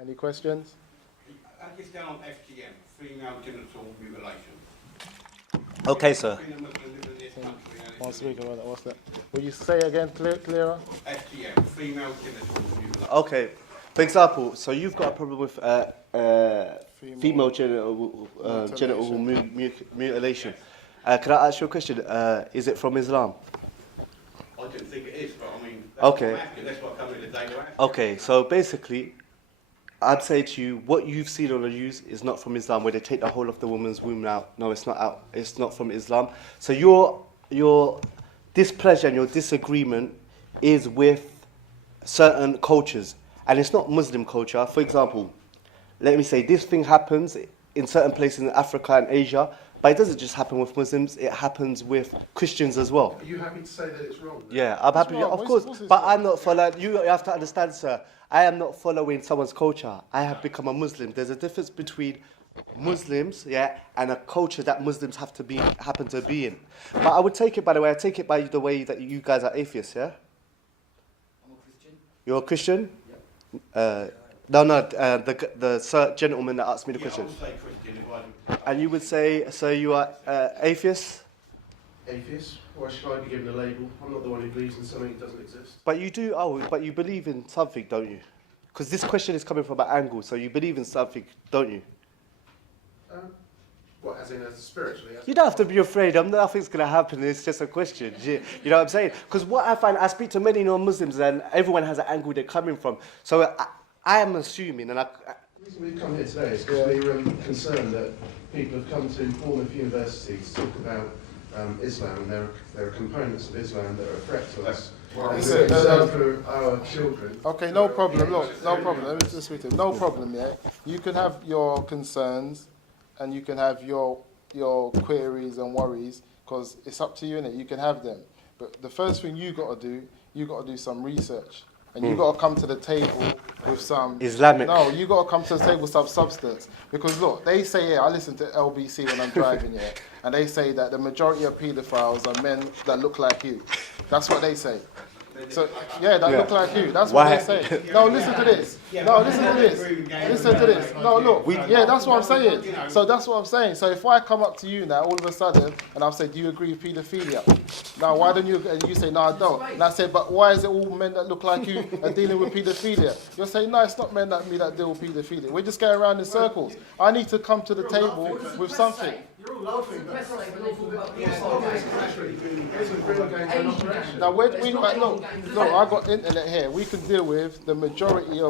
Any questions? That gets down on FGM, female genital mutilation. Okay, sir. Being a Muslim living in this country and One it's speaker, illegal. what's that? Will you say again clearer? FGM, female genital mutilation. Okay. For example, so you've got a problem with female genital mutilation. Can I ask you a question? Is it from Islam? I didn't think it is, but I mean, Okay. That's what come in the day to ask. Okay, so basically, I'd say to you, what you've seen on the news is not from Islam, where they take the whole of the woman's womb out. No, it's not out. It's not from Islam. So your displeasure and your disagreement is with certain cultures, and it's not Muslim culture. For example, let me say this thing happens in certain places in Africa and Asia, but it doesn't just happen with Muslims. It happens with Christians as well. Are you happy to say that it's wrong? Yeah, I'm happy. wrong? Of What's- course, what's but wrong? I'm not following. You have to understand, sir. I am not following someone's culture. I have become a Muslim. There's a difference between Muslims, yeah, and a culture that Muslims happen to be in. But I would take it, by the way, I take it by the way that you guys are atheists, yeah. I'm a Christian. You're a Christian. Yep. No, the gentleman that asked me the Yeah, I question. would say Christian if I And you would say, so you are atheist, Atheist? Why should I be given a label? I'm not the one who believes in something that doesn't exist. but you do. Oh, but you believe in something, don't you? Because this question is coming from an angle. So you believe in something, don't you? What, as in spiritually? You don't have to be afraid. Nothing's going to happen. It's just a question. You know what I'm saying? Because what I find, I speak to many non-Muslims, and everyone has an angle they're coming from. So I am assuming, and The reason we've come here today is because we're concerned that people have come to Bournemouth University to talk about Islam, and there are components of Islam that are a threat to us. And Listen, we're concerned for our children. Okay, no problem. Look, no problem. Let me just speak to him. No problem, yeah. You can have your concerns, and you can have your queries and worries, because it's up to you, innit? You can have them. But the first thing you got to do some research. And you got to come to the table with some... Islamic. No, you got to come to the table with some substance. Because look, they say, yeah, I listen to LBC when I'm driving, yeah, and they say that the majority of paedophiles are men that look like you. That's what they say. So, yeah, that look like you. That's Why? what they say. No, listen to this. No, listen to this. Listen to this. No, look. Yeah, that's what I'm saying. So that's what I'm saying. So if I come up to you now, all of a sudden, and I'll say, do you agree with paedophilia? Now, why don't you? And you say, no, I don't. And I say, but why is it all men that look like you are dealing with paedophilia? You'll say, no, it's not men like me that deal with paedophilia. We're just going around in circles. I need to come to the table with something. You're all laughing, but it's like when they talk about Now, look, I got internet here. We can deal with the majority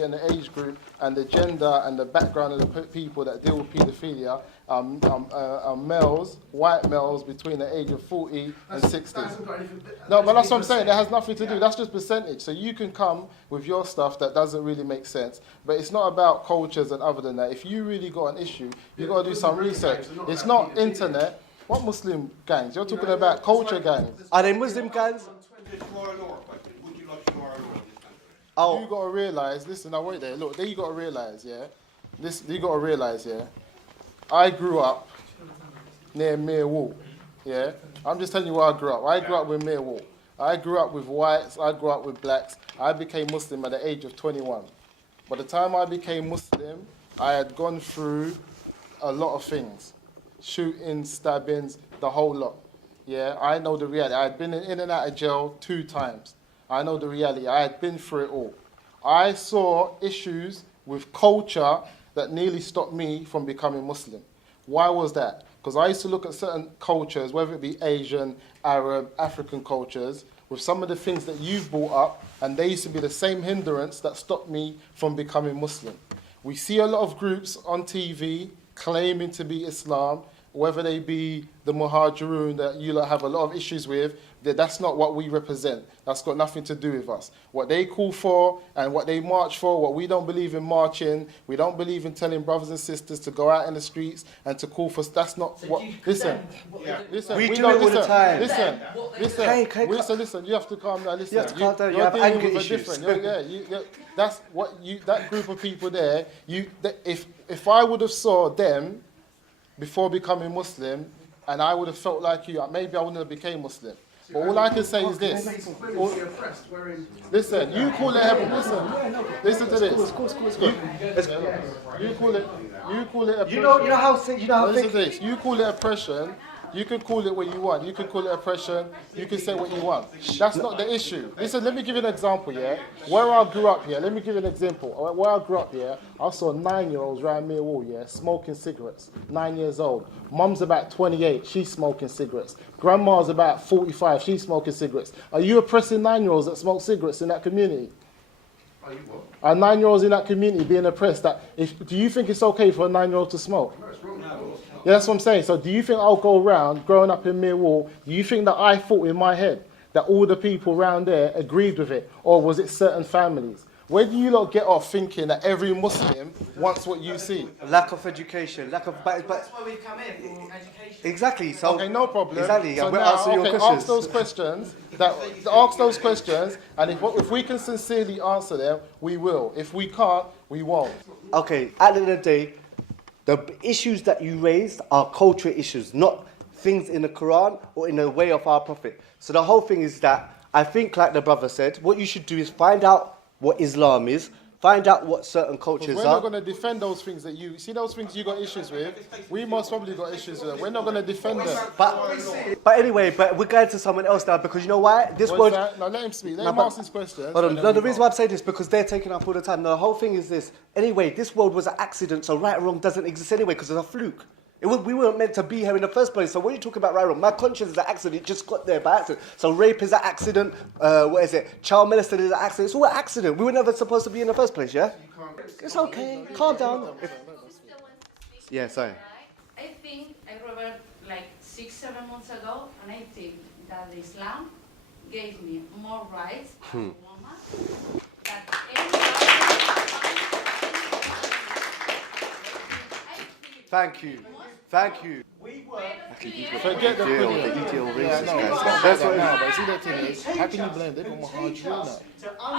and the age group and the gender and the background of the people that deal with paedophilia are males, white males between the age of 40 and 60. No, but that's what I'm saying. That has nothing to do. That's just percentage. So you can come with your stuff that doesn't really make sense. But it's not about cultures and other than that. If you really got an issue, you got to do some research. It's not internet. What Muslim gangs? You're talking about culture gangs. Are they Muslim gangs? Would you like to law in this country? Oh, You got to realise, listen, now wait there, look, there you got to realise, yeah? You got to realise, yeah? I grew up near Millwall, yeah? I'm just telling you where I grew up. I grew up with Millwall. I grew up with whites, I grew up with blacks. I became Muslim at the age of 21. By the time I became Muslim, I had gone through a lot of things. Shootings, stabbings, the whole lot. Yeah, I know the reality. I had been in and out of jail 2 times. I know the reality. I had been through it all. I saw issues with culture that nearly stopped me from becoming Muslim. Why was that? Because I used to look at certain cultures, whether it be Asian, Arab, African cultures, with some of the things that you've brought up, and they used to be the same hindrance that stopped me from becoming Muslim. We see a lot of groups on TV claiming to be Islam, whether they be the Muhajirun that you lot have a lot of issues with, that's not what we represent. That's got nothing to do with us. What they call for and what they march for, what we don't believe in marching, we don't believe in telling brothers and sisters to go out in the streets and to call for, that's not what, listen, We do don't, it all the time. Listen, listen, you have to calm down, listen. You have to calm down, you You're have dealing anger with a issues. different, that's what that group of people there, if I would have saw them before becoming Muslim, and I would have felt like you, maybe I wouldn't have became Muslim. But all I can say is this. All- oppressed, wherein Listen, you call it listen to this. You call it oppression. You know how Listen to this. You call it oppression. You can call it what you want. You can call it oppression. You can say what you want. That's not the issue. Listen, let me give you an example, yeah? Where I grew up, yeah? Let me give you an example. Where I grew up, yeah? I saw 9-year-olds around Millwall, yeah? Smoking cigarettes. 9 years old. Mum's about 28. She's smoking cigarettes. Grandma's about 45. She's smoking cigarettes. Are you oppressing 9-year-olds that smoke cigarettes in that community? are you what? Are 9-year-olds in that community being oppressed? Do you think it's okay for a 9-year-old to smoke? No, it's wrong. Yeah, that's what I'm saying. So do you think I'll go around, growing up in Millwall, do you think that I thought in my head that all the people around there agreed with it? Or was it certain families? Where do you lot get off thinking that every Muslim wants what you see? lack of education, lack of That's why we've come in, for education. exactly. So Okay, no problem. Exactly. So and we're now, answering your okay, questions. ask those questions, and if we can sincerely answer them, we will. If we can't, we won't. Okay, at the end of the day, the issues that you raised are cultural issues, not things in the Quran or in the way of our Prophet. So the whole thing is that I think, like the brother said, what you should do is find out what Islam is, find out what certain cultures We're are. not going to defend those things that you see. Those things you got issues with. We most probably got issues with. We're not going to defend them. But anyway, we're going to someone else now because you know why? This What's world. that? Now let him speak. Let No, him but- ask his questions. Hold on. and then No, the we reason go. why I'm saying this is because they're taking up all the time. No, the whole thing is this. Anyway, this world was an accident, so right or wrong doesn't exist anyway because it's a fluke. We weren't meant to be here in the first place. So when you talk about right or wrong, my conscience is an accident. It just got there by accident. So rape is an accident. What is it? Child molestation is an accident. It's all an accident. We were never supposed to be in the first place, yeah? It's okay. Calm down. Yeah, sorry. I think I read like 6-7 months ago, and I think that Islam gave me more rights as a woman than Thank you. Thank you. Forget the EDL, video. the EDL Yeah, racist no, guys. it's not That's like what that now, but see the thing is, how can you blame them? They don't know how to do that.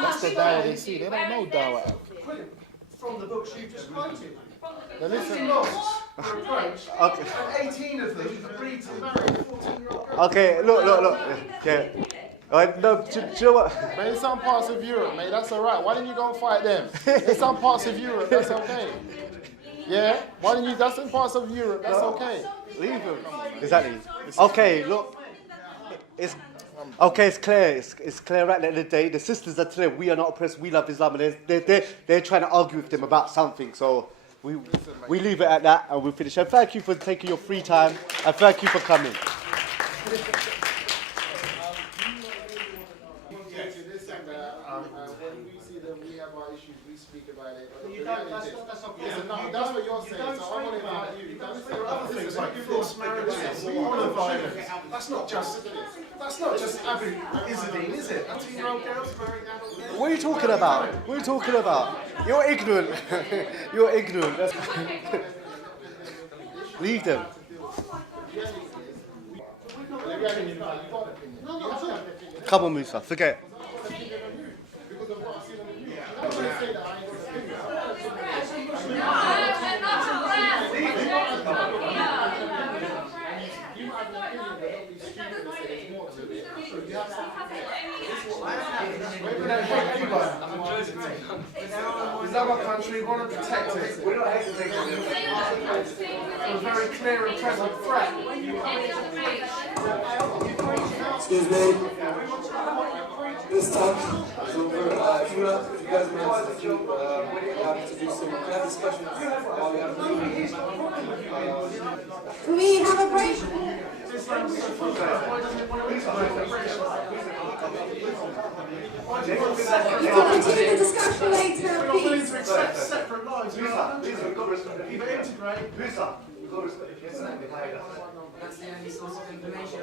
That's the dawah they see. They don't know dawah. From the books you've just quoted. Now listen. Approach, Okay. and 18 of them agreed to marry a 14-year-old girl. Okay, look. Yeah. No, do you know what? But in some parts of Europe, mate, that's all right. Why didn't you go and fight them? In some parts of Europe, that's okay. Yeah? Why didn't you? That's in parts of Europe, that's okay. Leave them. Exactly. Okay, look. It's okay. It's clear. It's clear right at the end of the day. The sisters are clear. We are not oppressed. We love Islam, and they're trying to argue with them about something. So we leave it at that, and we finish. And thank you for taking your free time, and thank you for coming. When we see them, we have our issues, we speak about it. Listen, no, that's what you're saying, so I want to invite you. There are other things like forced marriages, honour violence. That's not just Abu Izzadeen, is it? 18-year-old girls marrying adult men. What are you talking about? What are you talking about? You're ignorant. You're ignorant. Leave them. Come on, Musa. Forget. We love our country, we want to protect it. We're not hesitating. We're a very clear and present threat. Excuse me. This time is over. If you guys mind, if you have to do some kind of discussion while we have the meeting. Can we have a break? You can continue the discussion later, please. Accept separate lives. Either integrate. That's the only source of information.